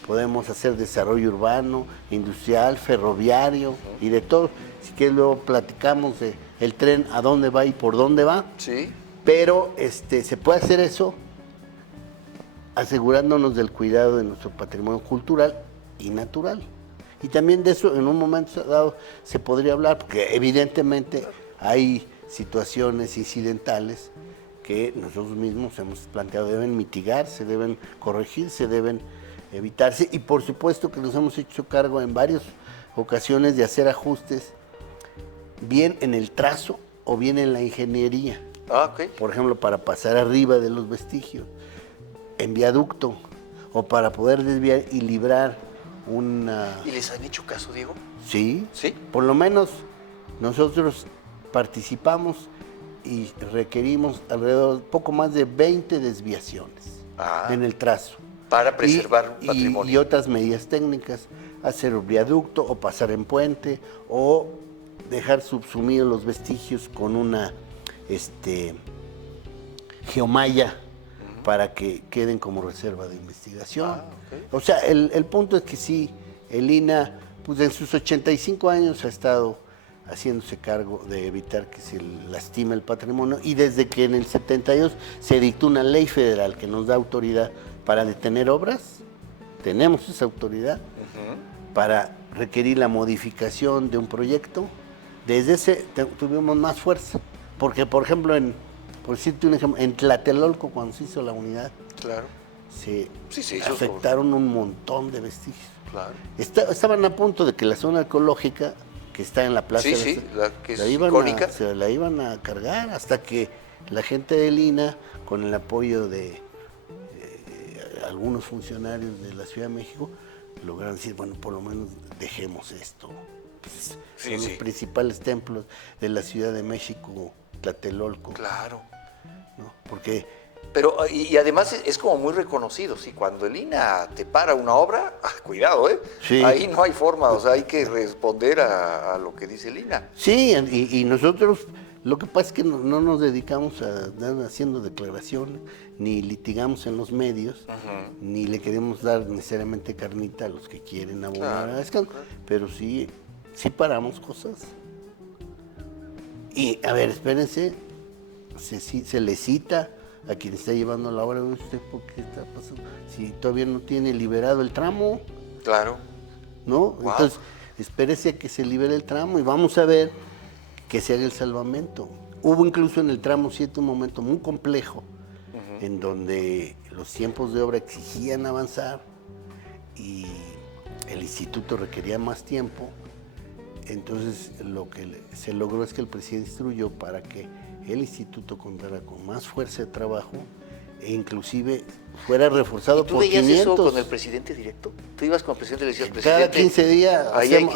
podemos hacer desarrollo urbano, industrial, ferroviario y de todo. Si quieres luego platicamos de el tren, a dónde va y por dónde va. Sí. Pero se puede hacer eso asegurándonos del cuidado de nuestro patrimonio cultural y natural. Y también de eso en un momento dado se podría hablar, porque evidentemente hay situaciones incidentales que nosotros mismos hemos planteado deben mitigarse, deben corregirse, deben evitarse, y por supuesto que nos hemos hecho cargo en varias ocasiones de hacer ajustes, bien en el trazo o bien en la ingeniería. Okay. Por ejemplo, para pasar arriba de los vestigios, en viaducto, o para poder desviar y librar una... ¿Y les han hecho caso, Diego? Sí, ¿Sí? Por lo menos nosotros participamos y requerimos alrededor poco más de 20 desviaciones en el trazo. Para preservar patrimonio. Y otras medidas técnicas, hacer un viaducto o pasar en puente o dejar subsumidos los vestigios con una geomalla para que queden como reserva de investigación. Okay. O sea, el punto es que sí, el INA, pues en sus 85 años ha estado haciéndose cargo de evitar que se lastime el patrimonio, y desde que en el 72 se dictó una ley federal que nos da autoridad para detener obras, tenemos esa autoridad para requerir la modificación de un proyecto. Desde ese tuvimos más fuerza, porque por ejemplo, por decirte un ejemplo, en Tlatelolco, cuando se hizo la unidad, claro, se hizo afectaron un montón de vestigios. Claro. Estaban a punto de que la zona arqueológica que está en la plaza. Sí, la que es icónica. Se la iban a cargar hasta que la gente del INAH, con el apoyo de algunos funcionarios de la Ciudad de México, lograron decir, bueno, por lo menos dejemos esto. Pues, son los principales templos de la Ciudad de México, Tlatelolco. Claro. ¿No? Porque... Pero, y además es como muy reconocido, ¿sí? Cuando el INAH te para una obra, cuidado, ¿eh? Sí. Ahí no hay forma, o sea, hay que responder a lo que dice el INAH. Sí, y nosotros, lo que pasa es que no nos dedicamos a andar haciendo declaraciones, ni litigamos en los medios, ni le queremos dar necesariamente carnita a los que quieren abonar a escándalo, pero sí paramos cosas. Y, a ver, espérense, se le cita a quien está llevando la obra. ¿Usted por qué está pasando? Si todavía no tiene liberado el tramo. Claro. ¿No? Wow. Entonces, espérese a que se libere el tramo y vamos a ver que se haga el salvamento. Hubo incluso en el tramo 7 un momento muy complejo, en donde los tiempos de obra exigían avanzar y el instituto requería más tiempo. Entonces, lo que se logró es que el presidente instruyó para que el instituto contara con más fuerza de trabajo e inclusive fuera reforzado por 500. ¿Tú veías eso con el presidente directo? ¿Tú ibas con el presidente y le decías, presidente? Cada 15 días.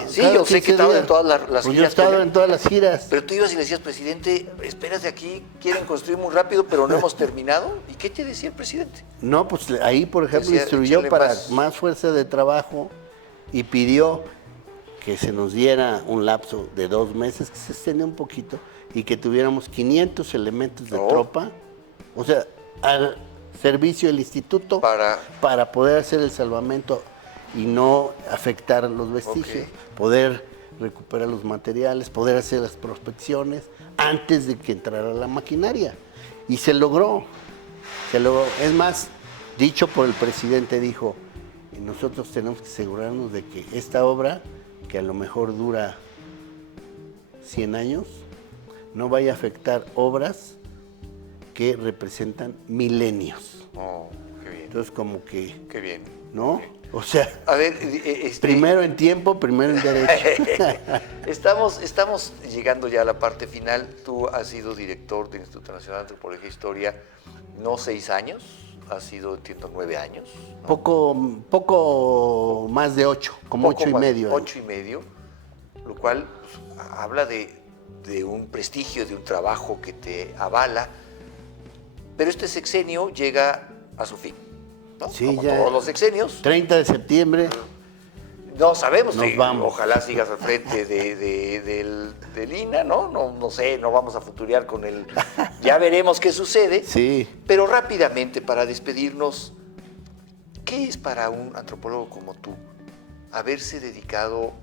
Sí, yo sé que estaba en todas las giras. Yo estaba en todas las giras. Pero tú ibas y le decías, presidente, espérate aquí, quieren construir muy rápido, pero no hemos terminado. ¿Y qué te decía el presidente? No, pues ahí, por ejemplo, instruyó para más fuerza de trabajo y pidió que se nos diera un lapso de 2 meses, que se extendiera un poquito, y que tuviéramos 500 elementos de tropa, o sea, al servicio del instituto para poder hacer el salvamento y no afectar los vestigios, poder recuperar los materiales, poder hacer las prospecciones antes de que entrara la maquinaria. Y se logró. Es más, dicho por el presidente, dijo, nosotros tenemos que asegurarnos de que esta obra, que a lo mejor dura 100 años, no vaya a afectar obras que representan milenios. Oh, qué bien. Entonces, como que... Qué bien. ¿No? O sea, a ver, primero en tiempo, primero en derecho. Estamos llegando ya a la parte final. Tú has sido director del Instituto Nacional de Antropología e Historia, no 6 años, has sido, entiendo, 9 años. ¿No? Poco más de 8, como 8 y medio. 8 y medio, lo cual pues, habla de un prestigio, de un trabajo que te avala, pero este sexenio llega a su fin, ¿no? Sí, como ya, todos los sexenios. 30 de septiembre. No sabemos, vamos. Ojalá sigas al frente del INAH, ¿no? No sé, no vamos a futurear con él. Ya veremos qué sucede. Sí. Pero rápidamente, para despedirnos, ¿qué es para un antropólogo como tú haberse dedicado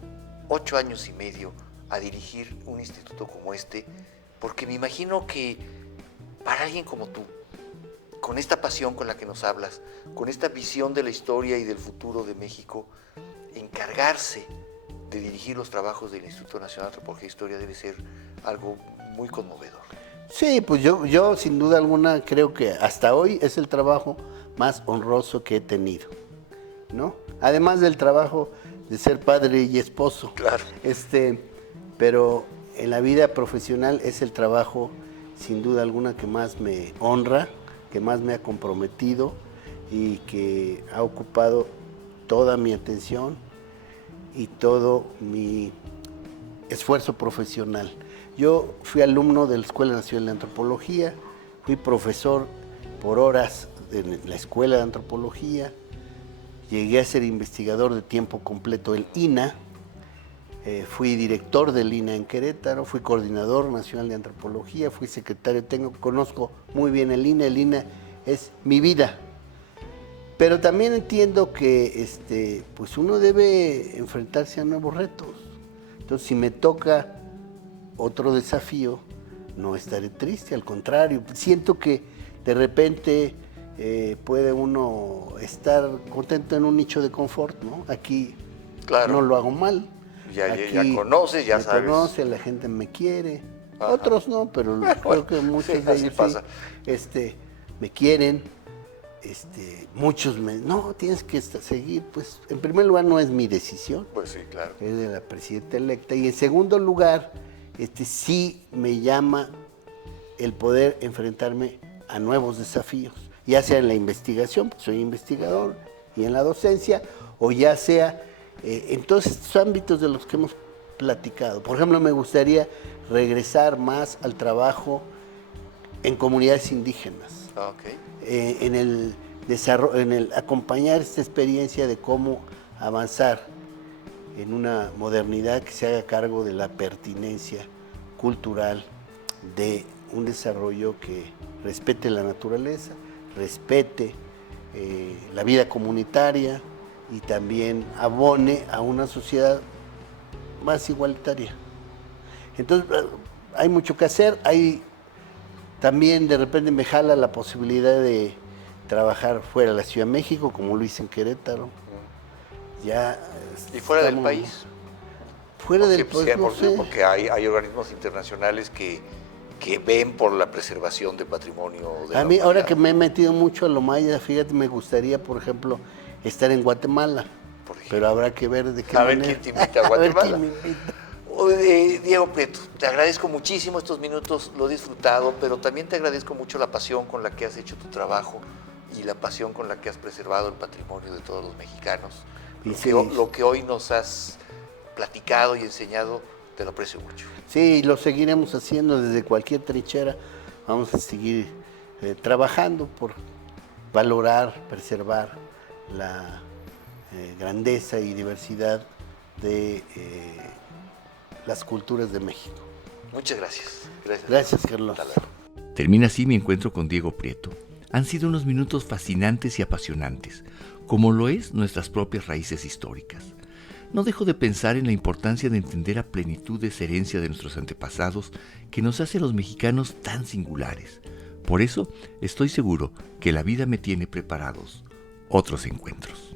8 años y medio a dirigir un instituto como este? Porque me imagino que para alguien como tú, con esta pasión con la que nos hablas, con esta visión de la historia y del futuro de México, encargarse de dirigir los trabajos del Instituto Nacional de Antropología e Historia debe ser algo muy conmovedor. Sí, pues yo sin duda alguna creo que hasta hoy es el trabajo más honroso que he tenido, ¿no? Además del trabajo de ser padre y esposo. Claro. Pero en la vida profesional es el trabajo sin duda alguna que más me honra, que más me ha comprometido y que ha ocupado toda mi atención y todo mi esfuerzo profesional. Yo fui alumno de la Escuela Nacional de Antropología, fui profesor por horas en la Escuela de Antropología, llegué a ser investigador de tiempo completo del INAH, fui director del INAH en Querétaro, fui coordinador nacional de antropología, fui secretario técnico, conozco muy bien el INAH es mi vida. Pero también entiendo que pues uno debe enfrentarse a nuevos retos. Entonces, si me toca otro desafío, no estaré triste, al contrario. Siento que de repente puede uno estar contento en un nicho de confort, ¿no? Aquí no lo hago mal. Ya conoces, ya sabes. Conoce, la gente me quiere. Ajá. Otros no, pero creo que muchos de ellos sí, me quieren. muchos no, tienes que seguir, pues en primer lugar no es mi decisión, Pues sí, claro. es de la presidenta electa, y en segundo lugar, sí me llama el poder enfrentarme a nuevos desafíos, ya sea en la investigación, porque soy investigador, y en la docencia, o ya sea en todos estos ámbitos de los que hemos platicado. Por ejemplo, me gustaría regresar más al trabajo en comunidades indígenas. Okay. En el desarrollo, en el acompañar esta experiencia de cómo avanzar en una modernidad que se haga cargo de la pertinencia cultural de un desarrollo que respete la naturaleza, respete la vida comunitaria y también abone a una sociedad más igualitaria. Entonces, hay mucho que hacer, también de repente me jala la posibilidad de trabajar fuera de la Ciudad de México, como lo hice en Querétaro. Ya ¿Y fuera del país? Fuera del país, no sé. Porque hay organismos internacionales que ven por la preservación del patrimonio de A mí, ahora que me he metido mucho a lo maya, fíjate, me gustaría, por ejemplo, estar en Guatemala. Pero habrá que ver de qué manera. A ver quién te invita a Guatemala. A ver quién me invita. Diego Prieto, te agradezco muchísimo estos minutos, lo he disfrutado, pero también te agradezco mucho la pasión con la que has hecho tu trabajo y la pasión con la que has preservado el patrimonio de todos los mexicanos. Lo que hoy nos has platicado y enseñado, te lo aprecio mucho. Sí, lo seguiremos haciendo desde cualquier trinchera. Vamos a seguir trabajando por valorar, preservar la grandeza y diversidad de las culturas de México. Muchas gracias. Gracias, Carlos. Termina así mi encuentro con Diego Prieto. Han sido unos minutos fascinantes y apasionantes, como lo es nuestras propias raíces históricas. No dejo de pensar en la importancia de entender a plenitud esa herencia de nuestros antepasados que nos hace a los mexicanos tan singulares. Por eso estoy seguro que la vida me tiene preparados otros encuentros.